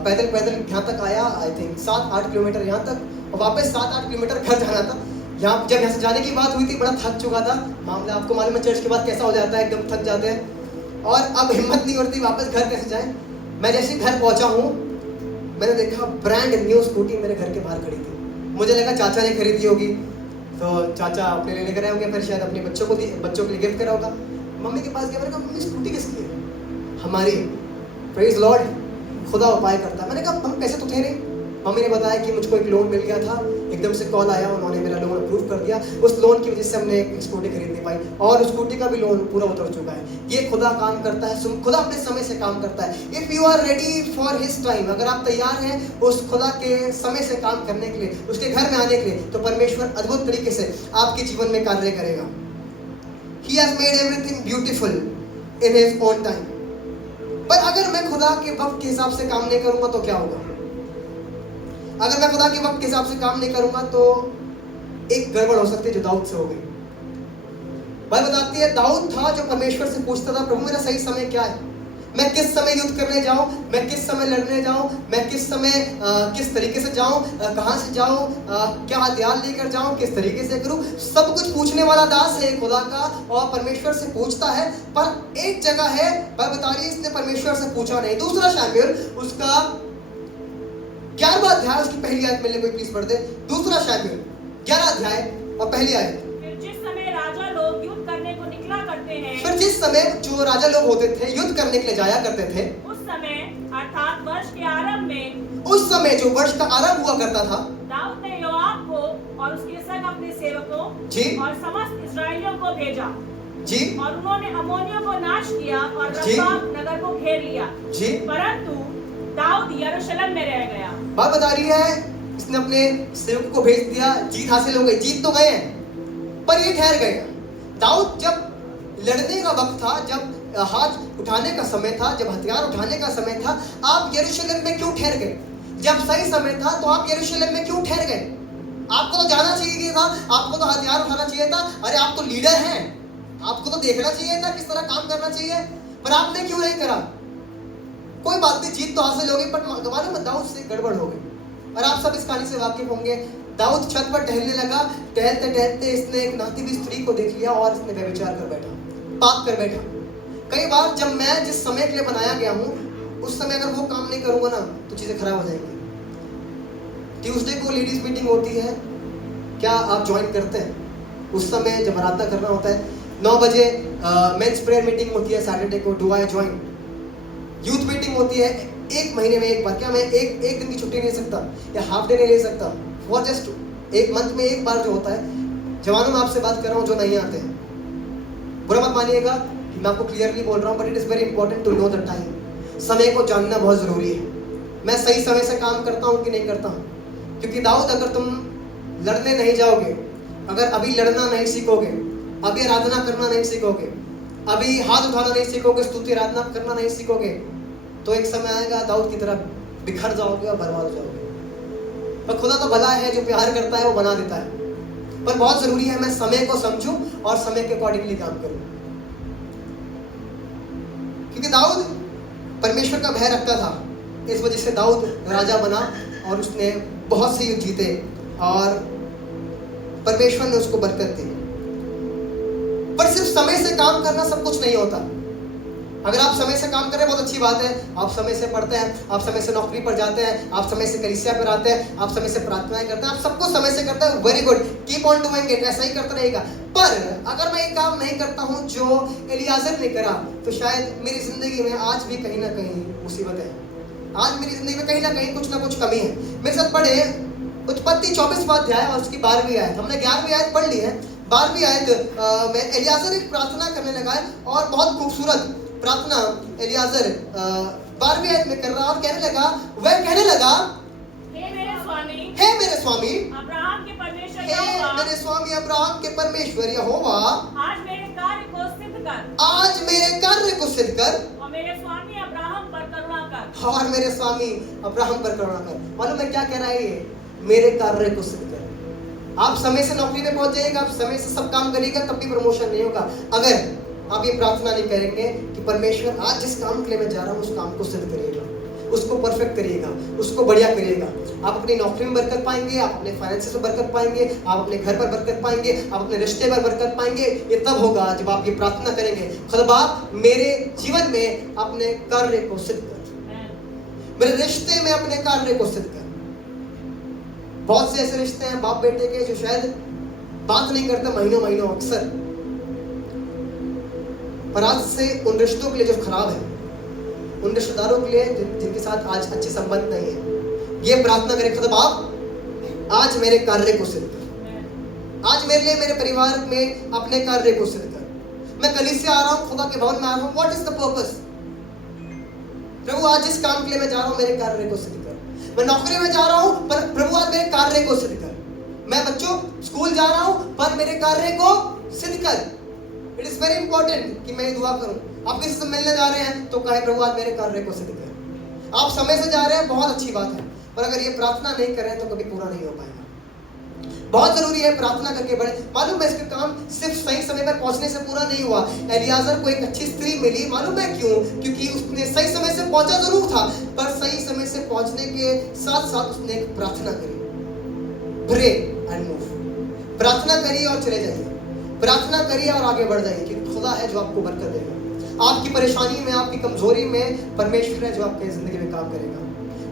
पैदल पैदल यहाँ तक आया, आई थिंक 7-8 किलोमीटर यहाँ तक, और वापस 7-8 किलोमीटर घर जाना था। जब यहाँ से जाने की बात हुई थी, बड़ा थक चुका था मामला। आपको मालूम है चर्च के बाद कैसा हो जाता है, एकदम थक जाते हैं और अब हिम्मत नहीं होती वापस घर कैसे जाएं। मैं जैसे घर पहुंचा हूँ, मैंने देखा ब्रांड न्यू स्कूटी मेरे घर के बाहर खड़ी थी। मुझे लगा चाचा ने खरीदी होगी, तो चाचा अपने लिए लेकर आए होंगे, फिर शायद अपने बच्चों के लिए गिफ्ट करा होगा। मम्मी के पास गया, मैंने कहा मम्मी स्कूटी किसकी है? हमारी। प्रेज लॉर्ड, खुदा उपाय करता है। मैंने कहा हम पैसे तो थे नहीं, मम्मी ने बताया कि मुझको एक लोन मिल गया था, एकदम से कॉल आया, उन्होंने मेरा लोन अप्रूव कर दिया। उस लोन की वजह से हमने एक स्कूटी खरीद नहीं पाई और उस स्कूटी का भी लोन पूरा उतर चुका है। ये खुदा काम करता है, खुदा अपने समय से काम करता है। If you are ready for his time, अगर आप तैयार हैं उस खुदा के समय से काम करने के लिए, उसके घर में आने के लिए, तो परमेश्वर अद्भुत तरीके से आपके जीवन में कार्य करेगा। He has made everything beautiful in his own time. पर अगर मैं खुदा के वक्त के हिसाब से काम नहीं करूंगा तो क्या होगा? अगर मैं खुदा के वक्त के हिसाब से काम नहीं करूंगा तो एक गड़बड़ हो सकती है जो दाऊद से हो गई। बाइबल बताती है दाऊद था जो परमेश्वर से पूछता था, प्रभु मेरा सही समय क्या है, मैं किस समय युद्ध करने जाऊं, मैं किस समय लड़ने जाऊं, मैं किस समय किस तरीके से जाऊं, कहां से जाऊं, क्या हथियार लेकर जाऊं, किस तरीके से करूं। सब कुछ पूछने वाला दास है खुदा का और परमेश्वर से पूछता है। पर एक जगह है बाइबल बता रही है इसने परमेश्वर से पूछा नहीं। दूसरा शमूएल उसका 11वां अध्याय उसकी पहली आयत में कोई प्लीज पढ़ दे। दूसरा शमूएल 11 अध्याय और पहली आयत। फिर जिस समय राजा लोग युद्ध करने को निकला करते हैं, फिर जिस समय जो राजा लोग होते थे युद्ध करने के लिए जाया करते थे, उस समय अर्थात वर्ष के आरंभ में, उस समय जो वर्ष का आरंभ हुआ करता था, दाऊद ने योआब को और उसके संग अपने सेवकों जी और समस्त इस्राएलियों को भेजा जी और उन्होंने अम्मोनियों को नाश किया और जी। रब्बाह नगर को घेर लिया, जी। परंतु दाऊद यरूशलेम में रह गया। बात बता रही है इसने अपने सेवक को भेज दिया, जीत हासिल हो गई, जीत तो गए हैं पर ये ठहर गए। दाऊद जब लड़ने का वक्त था, जब हाथ उठाने का समय था, जब हथियार उठाने का समय था, आप यरूशलेम में क्यों ठहर गए? जब सही समय था तो आप यरूशलेम में क्यों ठहर गए? आपको तो जाना चाहिए था, आपको तो हथियार उठाना चाहिए था। अरे आप तो लीडर हैं, आपको तो देखना चाहिए था किस तरह काम करना चाहिए, पर आपने क्यों नहीं करा? कोई बात नहीं, जीत तो हासिल हो गई, पर मालूम है दाऊद से गड़बड़ हो गई। और आप सब इस कहानी से वाकिफ होंगे। दाऊद छत पर टहलने लगा, टहलते टहलते इसने एक नहाती हुई स्त्री को देख लिया और इसने व्यभिचार कर बैठा, पाप कर बैठा। कई बार जब मैं जिस समय के लिए बनाया गया हूँ उस समय अगर वो काम नहीं करूंगा ना तो चीजें खराब हो जाएंगी। ट्यूसडे को लेडीज मीटिंग होती है, क्या आप ज्वाइन करते हैं? उस समय जब आराधना करना होता है 9 बजे मेंस प्रेयर मीटिंग होती है सैटरडे को, do I join? Youth meeting होती है 1 महीने में एक बार, क्या मैं एक दिन की छुट्टी नहीं ले सकता या हाफ डे नहीं ले सकता? फॉर जस्ट एक मंथ में एक बार जो होता है। जवानों में आपसे बात कर रहा हूँ जो नहीं आते हैं, बुरा मत मानिएगा कि मैं आपको क्लियरली बोल रहा हूँ, but it is very important to know the time. समय को जानना बहुत जरूरी है। मैं सही समय से काम करता हूँ कि नहीं करता हूँ? क्योंकि दाऊद अगर तुम लड़ने नहीं जाओगे, अगर अभी लड़ना नहीं सीखोगे, अभी आराधना करना नहीं सीखोगे, अभी हाथ उठाना नहीं सीखोगे, स्तुति आराधना करना नहीं सीखोगे, तो एक समय आएगा दाऊद की तरह बिखर जाओगे और बर्बाद हो जाओगे। पर खुदा तो भला है, जो प्यार करता है वो बना देता है। पर बहुत जरूरी है मैं समय को समझूं और समय के अकॉर्डिंगली काम करूं। क्योंकि दाऊद परमेश्वर का भय रखता था, इस वजह से दाऊद राजा बना और उसने बहुत से युद्ध जीते और परमेश्वर ने उसको बरकत दी। पर सिर्फ समय से काम करना सब कुछ नहीं होता। अगर आप समय से काम करें बहुत अच्छी बात है, आप समय से पढ़ते हैं, आप समय से नौकरी पर जाते हैं, आप समय से कलीसिया पर आते हैं, आप समय से प्रार्थनाएं करते हैं, आप सबको समय से करते हैं, very good, keep on doing it, ऐसा ही करता रहेगा। पर अगर मैं एक काम नहीं करता हूं जो एलियाजर ने करा, तो शायद मेरी जिंदगी में आज भी कहीं ना कहीं मुसीबत है, आज मेरी जिंदगी में कहीं ना कहीं कुछ ना कुछ कमी है। मेरे साथ पढ़े उत्पत्ति 24वां अध्याय और उसकी 12वीं आयत। हमने 11वीं आयत पढ़ ली है, 12वीं आयत में एलियाजर एक प्रार्थना करने लगा है और बहुत खूबसूरत प्रार्थना एलियाजर 12वीं आयत में कर रहा और कहने लगा, वह कहने लगा, हे मेरे स्वामी, हे मेरे स्वामी अब्राहम के परमेश्वर हे यहोवा, मेरे स्वामी अब्राहम के परमेश्वर यहोवा, आज मेरे कार्य को सिद्ध कर, आज मेरे कार्य को सिद्ध कर और मेरे स्वामी अब्राहम पर करुणा कर, और मेरे स्वामी अब्राहम पर करुणा कर। मालूम है क्या कह रहा है ये? मेरे कार्य को सिद्ध कर। आप समय से नौकरी पे पहुंच जाइएगा, आप समय से सब काम करिएगा, कभी प्रमोशन नहीं होगा अगर आप ये प्रार्थना नहीं करेंगे कि परमेश्वर आज जिस काम के लिए मैं जा रहा हूँ उस काम को सिद्ध करिएगा, उसको परफेक्ट करिएगा, उसको बढ़िया करिएगा। आप अपनी नौकरी में बरकत पाएंगे, आप अपने फाइनेंसेस में बरकत पाएंगे, आप अपने घर पर बरकत पाएंगे, आप अपने रिश्ते पर बरकत पाएंगे। ये तब होगा जब आप ये प्रार्थना करेंगे, खुदा मेरे जीवन में अपने कार्य को सिद्ध कर, मेरे रिश्ते में अपने कार्य को सिद्ध कर। बहुत से ऐसे रिश्ते हैं बाप बेटे के जो शायद बात नहीं करते महीनों महीनों अक्सर, पर आज से उन रिश्तों के लिए जो खराब है, उन रिश्तेदारों के लिए जिनके साथ आज अच्छे संबंध नहीं है, ये प्रार्थना करें, खुदा बाप आज मेरे कार्य को सिद्ध कर, आज मेरे लिए मेरे परिवार में अपने कार्य को सिद्ध कर। मैं कलीसिया आ रहा हूँ, खुदा के भवन में आ रहा हूँ, व्हाट इज द पर्पस? प्रभु आज इस काम के लिए मैं जा रहा हूँ, मेरे कार्य को सिद्ध कर। मैं नौकरी में जा रहा हूँ, पर प्रभु आज मेरे कार्य को सिद्ध कर। मैं बच्चों स्कूल जा रहा हूँ, पर मेरे कार्य को सिद्ध कर। इट इज वेरी इंपॉर्टेंट कि मैं ये दुआ करूँ। आप किसी से मिलने जा रहे हैं तो कहे प्रभु आज मेरे कार्य को सिद्ध कर। आप समय से जा रहे हैं, बहुत अच्छी बात है, पर अगर ये प्रार्थना नहीं कर रहे हैं तो कभी पूरा नहीं हो पाएगा। बहुत जरूरी है प्रार्थना करके बढ़े। मालूम है इसका काम सिर्फ सही समय पर पहुंचने से पूरा नहीं हुआ। एलियाजर को एक अच्छी स्त्री मिली, मालूम है क्यों? क्योंकि उसने सही समय से पहुंचा जरूर था, पर सही समय से पहुंचने के साथ साथ उसने एक प्रार्थना करी। Pray and move. प्रार्थना करिए और चले जाइए, प्रार्थना करिए और आगे बढ़ जाइए, क्योंकि खुदा है जो आपको बरकत देगा। आपकी परेशानी में, आपकी कमजोरी में परमेश्वर है जो आपके जिंदगी में काम करेगा।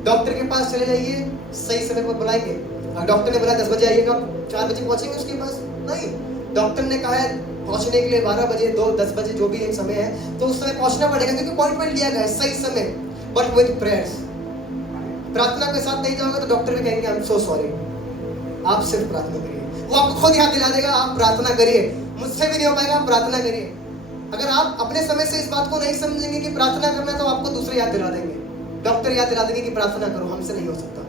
डॉक्टर के पास चले जाइए, सही समय पर बुलाएंगे। डॉक्टर ने बोला 10 बजे आइएगा, 4 बजे पहुंचेंगे उसके पास? नहीं, डॉक्टर ने कहा है पहुंचने के लिए 12 बजे, 10 बजे जो भी एक समय है, तो उस समय पहुंचना पड़ेगा, क्योंकि अपॉइंटमेंट लिया गया है सही समय। बट विद प्रेयर्स, प्रार्थना के साथ नहीं जाओगे तो डॉक्टर भी कहेंगे आई एम सो सॉरी। आप सिर्फ प्रार्थना करिए, वो आपको खुद याद दिला देगा। आप प्रार्थना करिए, मुझसे भी नहीं हो पाएगा, आप प्रार्थना करिए। अगर आप अपने समय से इस बात को नहीं समझेंगे कि प्रार्थना करना है, तो आपको दूसरे याद दिला देंगे, डॉक्टर याद दिला देंगे कि प्रार्थना करो, हमसे नहीं हो सकता।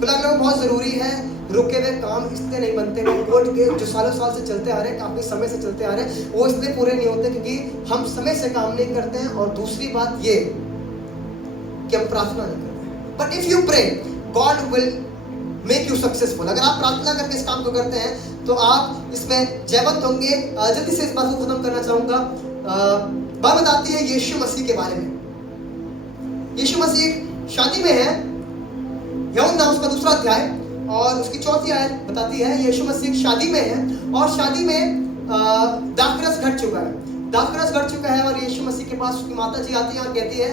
खुदा का बहुत जरूरी है। रुके हुए काम इसलिए नहीं बनते, कोर्ट के जो सालों साल से चलते आ रहे हैं, काफी समय से चलते आ रहे हैं, वो इसलिए पूरे नहीं होते क्योंकि हम समय से काम नहीं करते हैं। और दूसरी बात ये कि हम प्रार्थना नहीं करते हैं। But if you pray, God will make you successful. अगर आप प्रार्थना करके इस काम को करते हैं तो आप इसमें जयवंत होंगे। जल्दी से इस बात को खत्म करना चाहूंगा। बात बताती है यीशु मसीह के बारे में। यीशु मसीह शादी में है, यूहन्ना उसका 2 अध्याय और उसकी 4 आयत बताती है यीशु मसीह शादी में है और शादी में दाखरस घट चुका है। दाखरस घट चुका है और यीशु मसीह के पास उसकी माता जी आती है और कहती है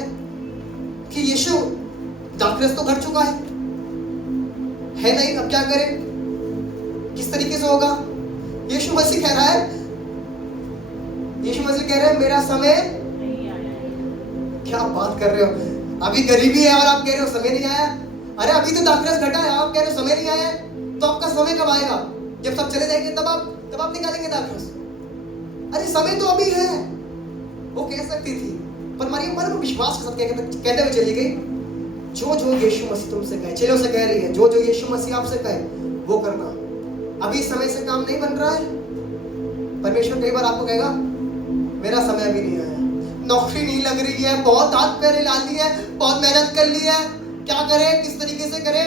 कि यीशु दाखरस तो घट चुका है नहीं, अब क्या करें, किस तरीके से होगा? यीशु मसीह कह रहा है, यीशु मसीह कह रहे हैं मेरा समय नहीं आया। क्या बात कर रहे हो? अभी गरीबी है और आप कह रहे हो समय नहीं आया? अरे अभी तो दाखरस घटा है, आप कह रहे हो समय नहीं आया? तो आपका समय कब आएगा? जब सब चले जाएंगे तब आप निकालेंगे दाखरस। अरे समय तो अभी है। वो कह सकती थी, पर मरियम पर वो विश्वास के साथ कहते हुए चली गई, जो जो यीशु मसीह तुमसे कहे, चेलों से कह रही है, जो जो यीशु मसीह आपसे कहे वो करना। अभी समय से काम नहीं बन रहा है। परमेश्वर कई बार आपको कहेगा मेरा समय अभी नहीं आया, नौकरी नहीं लग रही है, बहुत हाथ पैर हिला ली है, बहुत मेहनत कर ली है, क्या करें, किस तरीके से करें?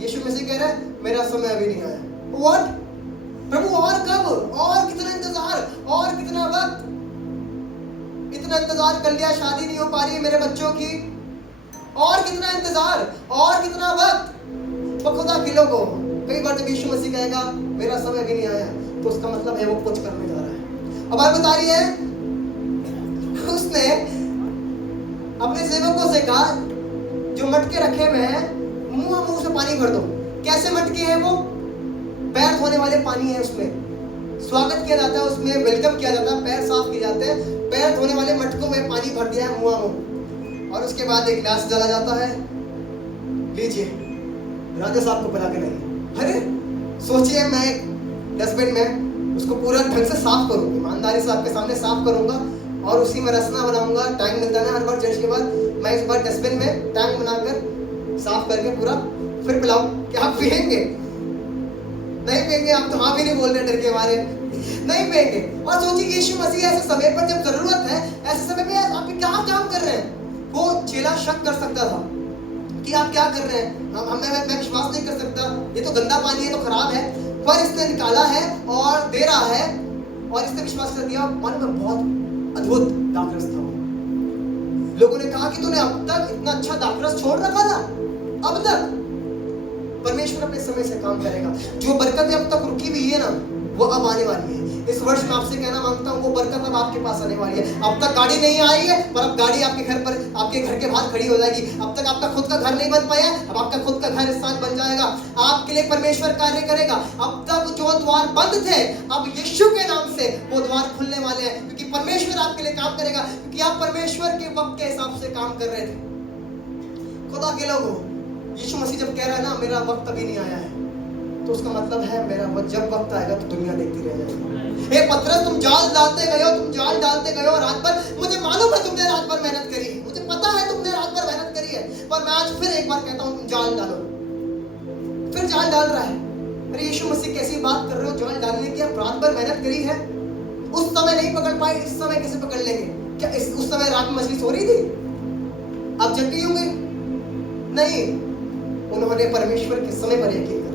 यीशु मसीह कह रहा है मेरा समय अभी नहीं आया। व्हाट? प्रभु और कब? और कितना इंतजार, और कितना वक्त? इतना इंतजार कर लिया, शादी नहीं हो पा रही है मेरे बच्चों की, और कितना इंतजार, और कितना वक्त? तो खुदा के लोगों, कई बार जब यीशु मसीह कहेगा मेरा समय अभी नहीं आया, तो उसका मतलब है वो कुछ करने जा रहा है। अब आप बता रही है, उसने अपने सेवकों से कहा जो मटके रखे हुए हैं मुंह से पानी भर दो। कैसे मटके हैं वो? पैर धोने वाले पानी है, उसमें स्वागत किया जाता है, उसमें वेलकम किया जाता है, पैर साफ किए जाते हैं। पैर धोने वाले मटकों में पानी भर दिया है मुंह, और उसके बाद एक गिलास डाला जाता है, लीजिए राजा साहब को पिला के नहीं। अरे सोचिए, मैं एक डस्टबिन में उसको पूरा ढंग से साफ करूंगा, ईमानदारी से आपके सामने साफ करूंगा और उसी में रसना बनाऊंगा। टाइम मिलता है हर बार चर्च के बाद, मैं इस बार डस्टबिन में टैंक बनाकर साफ करके पूरा फिर पिलाऊं। क्या आप पिएंगे? नहीं पिएंगे। आप तो हाँ भी नहीं बोल रहे डर के मारे, नहीं पिएंगे। और सोचिए यीशु मसीह ऐसे समय पर जब जरूरत है, ऐसे समय में आप क्या काम कर रहे हैं? वो चेला शक कर सकता था कि आप क्या कर रहे हैं, मैं विश्वास नहीं कर सकता, ये तो गंदा पानी है, तो खराब है, पर इसने निकाला है और दे रहा है और इसने विश्वास कर दिया। मन में बहुत अद्भुत दाखरस था। लोगों ने कहा कि तूने अब तक इतना अच्छा दाखरस छोड़ रखा था, अब तक? परमेश्वर अपने समय से काम करेगा। जो बरकतें अब तक रुकी हुई है ना, वो अब आने वाली है। इस वर्ष में आपसे कहना मांगता हूँ, वो बरकत अब आपके पास आने वाली है। अब तक गाड़ी नहीं आई है, पर अब गाड़ी आपके घर पर, आपके घर के बाहर खड़ी हो जाएगी। अब तक आपका खुद का घर नहीं बन पाया, अब आपका खुद का घर स्थान बन जाएगा। आपके लिए परमेश्वर कार्य करेगा। अब तक जो द्वार बंद थे, अब यीशु के नाम से वो द्वार खुलने वाले हैं, क्योंकि परमेश्वर आपके लिए काम करेगा, क्योंकि आप परमेश्वर के वक्त के हिसाब से काम कर रहे थे। खुदा के लोगों, यीशु मसीह जब कह रहा है ना मेरा वक्त अभी नहीं आया है, तो उसका मतलब है मेरा जब वक्त आएगा तो दुनिया देखती रह जाएगी। हे पतरस, तुम जाल डालते गए हो रात भर। मुझे मालूम है तुमने रात भर मेहनत करी है, मुझे पता है तुमने रात भर मेहनत करी है, पर मैं आज फिर एक बार कहता हूँ तुम जाल डालो। फिर जाल डाल रहा है। अरे यीशु मसीह कैसी बात कर रहे हो, जाल डालने की? आप रात भर मेहनत करी है, उस समय नहीं पकड़ पाए, इस समय कैसे पकड़ लेंगे? क्या उस समय रात में मछली सो रही थी? आप जग गई होंगी? नहीं, उन्होंने परमेश्वर के समय पर यकीन करा।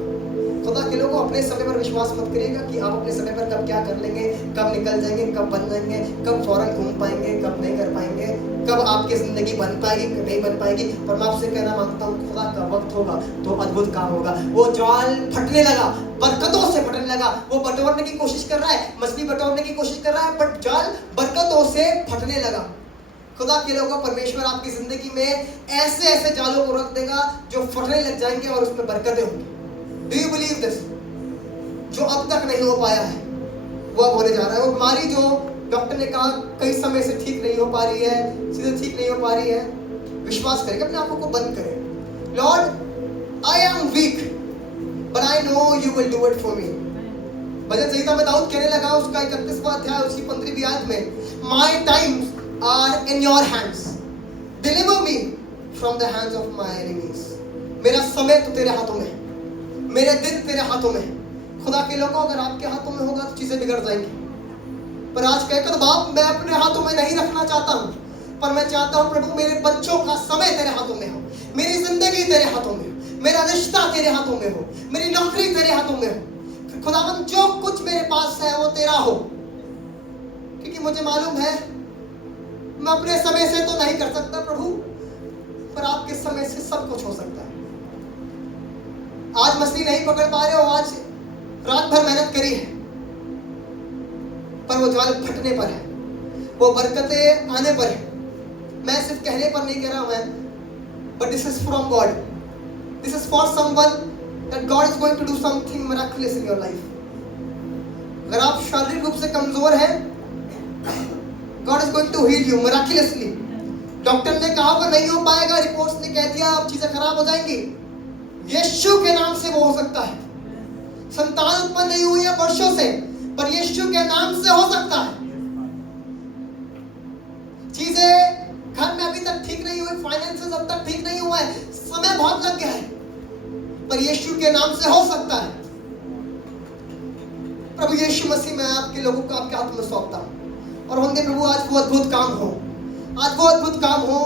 खुदा के लोगों, अपने समय पर विश्वास मत करिएगा कि आप अपने समय पर कब क्या कर लेंगे, कब निकल जाएंगे, कब बन जाएंगे, कब फौरन घूम पाएंगे, कब नहीं कर पाएंगे, कब आपकी जिंदगी बन पाएगी, नहीं बन पाएगी। पर मैं आपसे कहना मांगता हूँ, खुदा का वक्त होगा तो अद्भुत काम होगा। वो जाल फटने लगा, बरकतों से फटने लगा। वो बटोरने की कोशिश कर रहा है, मछली बटोरने की कोशिश कर रहा है, बट जाल बरकतों से फटने लगा। खुदा के लोगों, परमेश्वर आपकी जिंदगी में ऐसे ऐसे जालों को रख देगा जो फटने लग जाएंगे और उसमें बरकतें होंगी। Do you believe this? जो अब तक नहीं हो पाया है वो अब होने जा रहा है। वो बीमारी जो डॉक्टर ने कहा कई समय से ठीक नहीं हो पा रही है, सीधे ठीक नहीं हो पा रही है, विश्वास करें, अपने आंखों को बंद करें। Lord, I am weak but I know you will do it for me. भजन संहिता में दाऊद कहने लगा, उसका 31वां अध्याय उसकी 15वीं आयत में, my times are in your hands, deliver me from the hands of my enemies. मेरा समय तो तेरे हाथों में है, मेरे दिन तेरे हाथों में। खुदा के लोगों, अगर आपके हाथों में होगा तो चीजें बिगड़ जाएंगी। पर आज कहकर बाप, मैं अपने हाथों में नहीं रखना चाहता हूँ, पर मैं चाहता हूँ प्रभु मेरे बच्चों का समय तेरे हाथों में हो, मेरी जिंदगी तेरे हाथों में हो, मेरा रिश्ता तेरे हाथों में हो, मेरी नौकरी तेरे हाथों में हो। खुदावन, जो कुछ मेरे पास है वो तेरा हो, क्योंकि मुझे मालूम है मैं अपने समय से तो नहीं कर सकता प्रभु, पर आपके समय से सब कुछ हो सकता है। आज मछली नहीं पकड़ पा रहे हो, आज रात भर मेहनत करी है, पर वो जाल फटने पर है, वो बरकतें आने पर है। मैं सिर्फ कहने पर नहीं कह रहा मैं, but this is from God, this is for someone that God is going to do something miraculous in your life. अगर आप शारीरिक रूप से कमजोर हैं, God is going to heal you miraculously. Doctor ने कहा वो नहीं हो पाएगा, रिपोर्ट्स ने कह दिया अब चीजें खराब हो जाएंगी, यीशु के नाम से वो हो सकता है। संतान उत्पन्न नहीं हुई है वर्षों से, पर यीशु के नाम से हो सकता है। चीजें घर में अभी तक ठीक नहीं हुई, फाइनेंसेस अब तक ठीक नहीं हुआ है, समय बहुत लग गया है, पर यीशु के नाम से हो सकता है। प्रभु यीशु मसीह, मैं आपके लोगों को आपके हाथ में सौंपता हूं और होंगे प्रभु आज वो अद्भुत काम हो, आज वो अद्भुत काम हो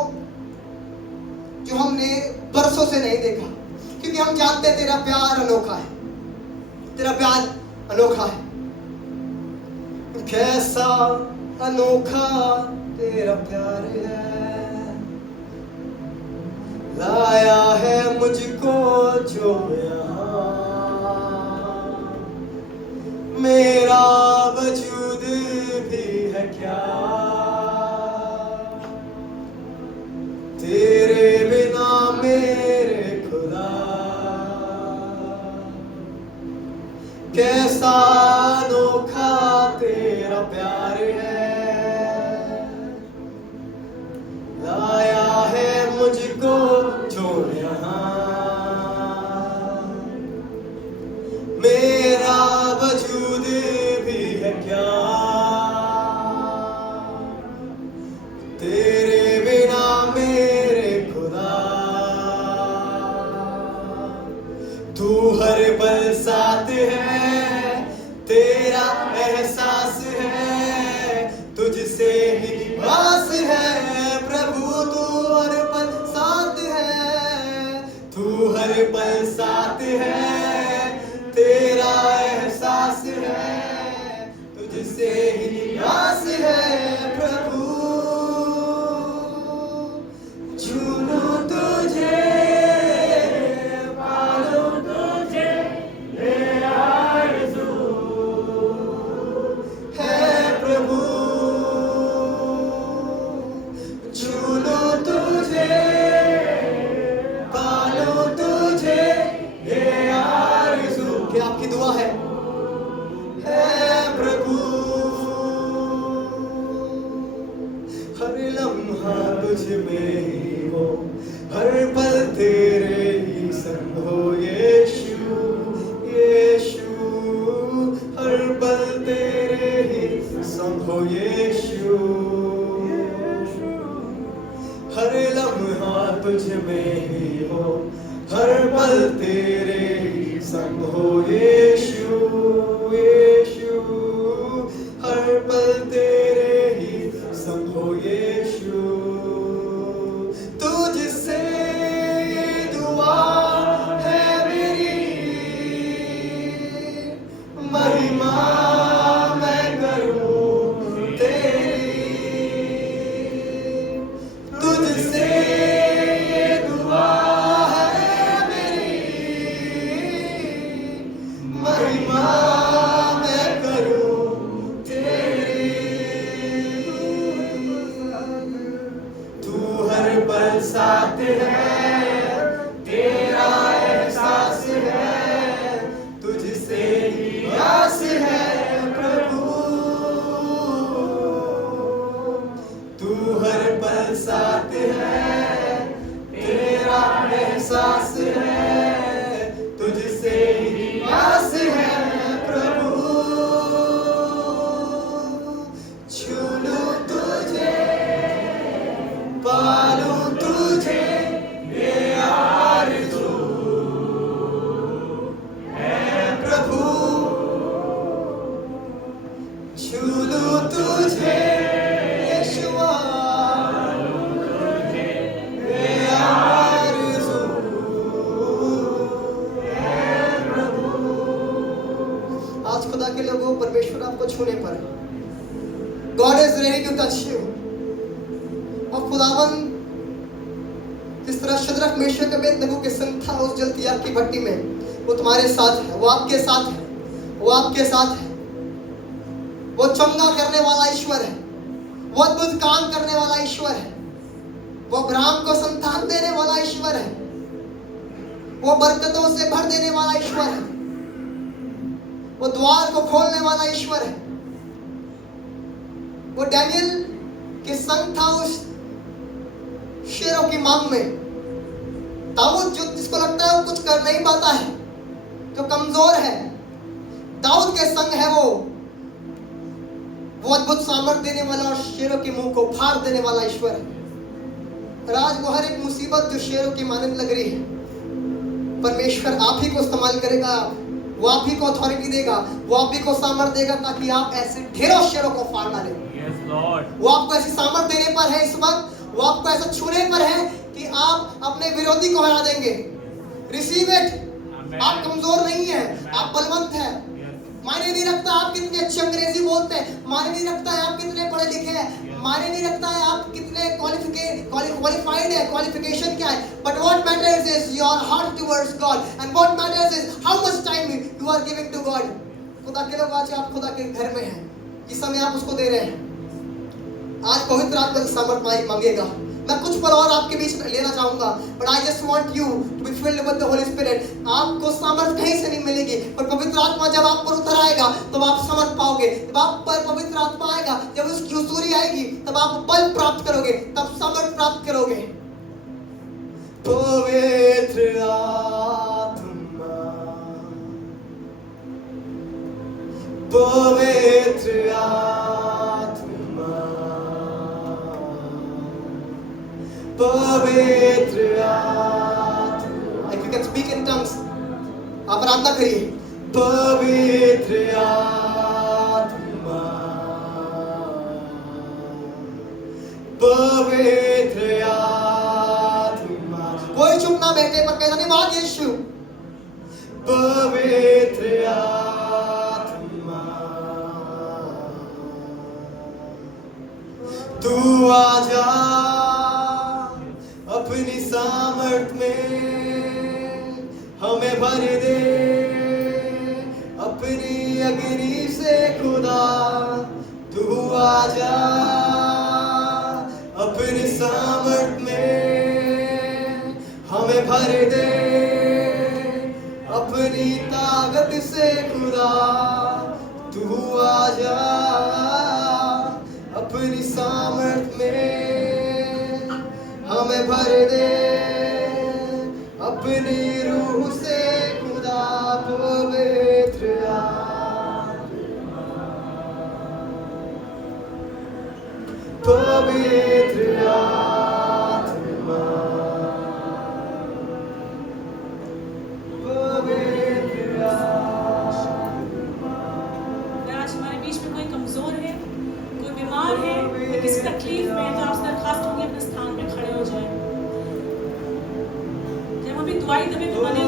जो हमने बरसों से नहीं देखा, क्योंकि हम जानते हैं तेरा प्यार अनोखा है, तेरा प्यार अनोखा है। कैसा अनोखा तेरा प्यार है, लाया है मुझको जो यहाँ, मेरा वजूद भी है क्या, तेरे बिना मेरे खुदा, कैसा अनोखा तेरा प्यार है, लाया है मुझको जो यहाँ, मेरा वजूद भी है क्या, तेरे बिना मेरे खुदा, तू हर पल साथ है, तेरा एहसास है, तुझसे ही बास है प्रभु, तू हर पल साथ है, तू हर पल साथ है, तेरा एहसास है, तुझसे ही बास है प्रभु, चुनूं तुझे, पालूं तुझे, मेरा आरज़ू है प्रभु, चुनूं तुझे, पालूं तुझे, ये आरज़ू। क्या आपकी दुआ है प्रभु, हर लम्हा तुझ में ही हो, हर पल हो यीशु, यीशु, हर पल तेरे ही संग हो यीशु। तुझसे दुआ है मेरी, महिमा मैं करूं तेरी। तुझसे दुआ है मेरी, महिमा मैं करूं तेरी। तू हर पल साथ है, तेरा एहसास है, तुझसे ही आस है प्रभु। तू हर पल साथ है, तेरा एहसास है, तुझसे ही आस है प्रभु। छू लूं तुझे, पालूं तुझे, ये आरज़ू है प्रभु। छू लूं तुझे यीशुआ, ये आरज़ू है प्रभु। आज खुदा के लोगों, परमेश्वर आपको छूने पर God is ready to touch you। और खुदावन जिस तरह शद्रक मेशक अबेदनगो के संग था उस जलती आग की भट्टी में, वो तुम्हारे साथ है, वो आपके साथ है, वो आपके साथ है। वो चंगा करने वाला ईश्वर है, वो अद्भुत काम करने वाला ईश्वर है, वो अब्राहम को संतान देने वाला ईश्वर है, वो बरकतों से भर देने वाला ईश्वर है, वो द्वार को खोलने वाला ईश्वर है। वो डैनियल के संग था उस शेरों की मांग में। दाऊद जो जिसको लगता है वो कुछ कर नहीं पाता है, जो कमजोर है, दाऊद के संग है वो अद्भुत सामर्थ देने वाला और शेरों के मुंह को फाड़ देने वाला ईश्वर है। और आज वो हर एक मुसीबत जो शेरों की मानने लग रही है, परमेश्वर आप ही को इस्तेमाल करेगा, वो आप ही को अथॉरिटी देगा, वो आप ही को सामर्थ देगा, ताकि आप ऐसे ढेरों शेरों को फाड़ डालें। Yes, Lord. वो आपको ऐसी सामर्थ देने पर है इस वक्त, वो आपको ऐसा छूने पर है कि आप अपने विरोधी को हरा देंगे। Receive it. आप कमजोर नहीं है, आप बलवंत है। मायने नहीं रखता आप कितने अच्छे अंग्रेजी बोलते हैं, मायने नहीं रखता है आप कितने पढ़े लिखे हैं, मायने नहीं रखता है आप कितने क्वालिफाइड है, क्वालिफिकेशन क्या है, but what matters is your heart towards God, and what matters is how much time you are giving to God. खुदा के लोग, आज आप खुदा के घर में हैं, इस समय आप उसको दे रहे हैं। आज पवित्र आत्मा की सामर्थ मांगेगा। मैं कुछ पल और आपके बीच में लेना चाहूंगा, but I just want you to be filled with the holy spirit. आपको सामर्थ कहीं से नहीं मिलेगी, पर पवित्र आत्मा जब आप पर उतर आएगा तब आप सामर्थ पाओगे। जब आप पर पवित्र आत्मा आएगा, जब उसकी हुजूरी आएगी, तब आप बल प्राप्त करोगे, तब सामर्थ प्राप्त करोगे। पवित्र आत्मा, पवित्र आत्मा, पवित्र आत्मा। If you can speak in tongues, आप प्रार्थना करिए। पवित्र आत्मा, पवित्र आत्मा। कोई चुप ना बैठे, पर कहना नहीं वाह यीशु। पवित्र आत्मा, तू आजा अपनी सामर्थ में हमें भर दे, अपनी अग्नि से खुदा तू आजा, अपनी सामर्थ में हमें भर दे, अपनी ताकत से खुदा तू आजा, अपनी सामर्थ में हमें भर दे, अपनी रूह से खुदा। पवित्र आत्मा, पवित्र आत्मा, पवित्र कोई कमजोर है, कोई बीमार है, कोई किसी तकलीफ में है, तो आप दरखास्त होंगे अपने स्थान पे खड़े हो जाए। जब हम भी दुआई दबे पे बने